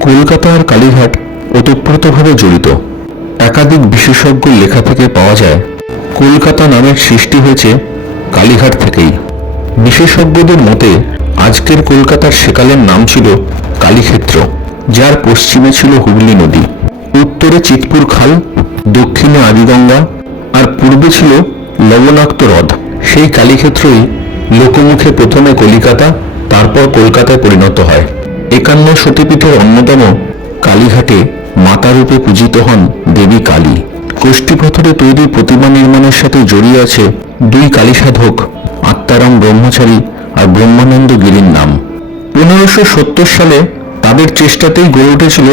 কলকাতা আর কালীঘাট ওতপ্রোতভাবে জড়িত। একাধিক বিশেষজ্ঞর লেখা থেকে পাওয়া যায় কলকাতা নামের সৃষ্টি হয়েছে কালীঘাট থেকেই। বিশেষজ্ঞদের মতে আজকের কলকাতার সেকালের নাম ছিল কালীক্ষেত্র, যার পশ্চিমে ছিল হুগলি নদী, উত্তরে চিৎপুর খাল, দক্ষিণে আদিগঙ্গা আর পূর্বে ছিল লবণাক্ত হ্রদ। সেই কালীক্ষেত্রই লোকমুখে প্রথমে কলিকাতা, তারপর কলকাতায় পরিণত হয়। 51 সতীপীঠের অন্যতম কালীঘাটে মাতারূপে পূজিত হন দেবী কালী। কষ্টিপাথরে তৈরি প্রতিমা নির্মাণের সাথে জড়িয়ে আছে দুই কালী সাধক আত্মারাম ব্রহ্মচারী আর ব্রহ্মানন্দ গিরির নাম। 1570 সালে তাদের চেষ্টাতেই গড়ে উঠেছিল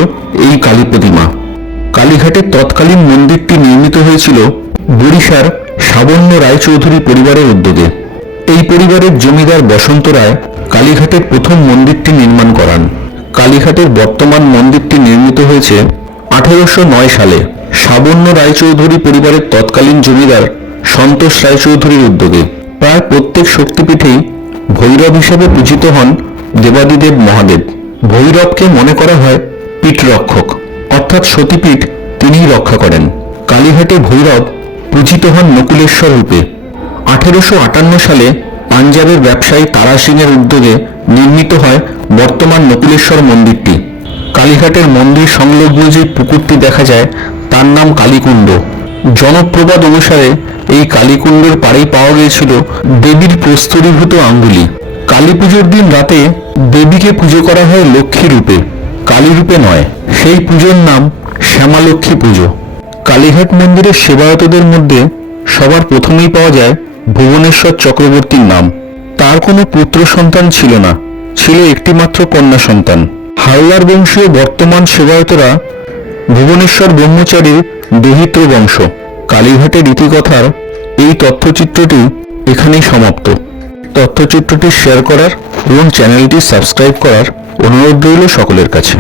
এই কালী প্রতিমা। কালীঘাটের তৎকালীন মন্দিরটি নির্মিত হয়েছিল বরিশার সাবর্ণ রায়চৌধুরী পরিবারের উদ্যোগে। এই পরিবারের জমিদার বসন্ত রায় কালীঘাটের প্রথম মন্দিরটি নির্মাণ করান। কালীঘাটের বর্তমান মন্দিরটি নির্মিত হয়েছে 1809 সালে সাবর্ণ রায়চৌধুরী পরিবারের তৎকালীন জমিদার সন্তোষ রায়চৌধুরীর উদ্যোগে। প্রায় প্রত্যেক শক্তিপীঠেই ভৈরব হিসেবে পূজিত হন দেবাদিদেব মহাদেব। ভৈরবকে মনে করা হয় পীঠরক্ষক, অর্থাৎ সতীপীঠ তিনিই রক্ষা করেন। কালীঘাটে ভৈরব পূজিত হন নকুলেশ্বর রূপে। 1858 সালে পাঞ্জাবের ব্যবসায়ী তারা সিং এর উদ্যোগে নির্মিত হয় বর্তমান নকুলেশ্বর মন্দিরটি। কালীঘাটের মন্দির সংলগ্ন যে পুকুরটি দেখা যায় তার নাম কালীকুণ্ড। জনপ্রবাদ অনুসারে এই কালীকুণ্ডের পাড়েই পাওয়া গিয়েছিল দেবীর প্রস্তরীভূত আঙ্গুলি। কালী পুজোর দিন রাতে দেবীকে পুজো করা হয় লক্ষ্মী রূপে, কালী রূপে নয়। সেই পুজোর নাম শ্যামালক্ষ্মী পুজো। কালীঘাট মন্দিরের সেবায়তদের মধ্যে সবার প্রথমেই পাওয়া যায় ভুবনেশ্বর চক্রবর্তীর নাম। তার কোনো পুত্র সন্তান ছিল না, ছিল একটিমাত্র কন্যা সন্তান। হালদার বংশীয় বর্তমান সেবায়তরা ভুবনেশ্বর ব্রহ্মচারীর দহিত্র বংশ। কালীঘাটের রীতিকথার এই তথ্যচিত্রটি এখানেই সমাপ্ত। তথ্যচিত্রটি শেয়ার করার এবং চ্যানেলটি সাবস্ক্রাইব করার অনুরোধ রইল সকলের কাছে।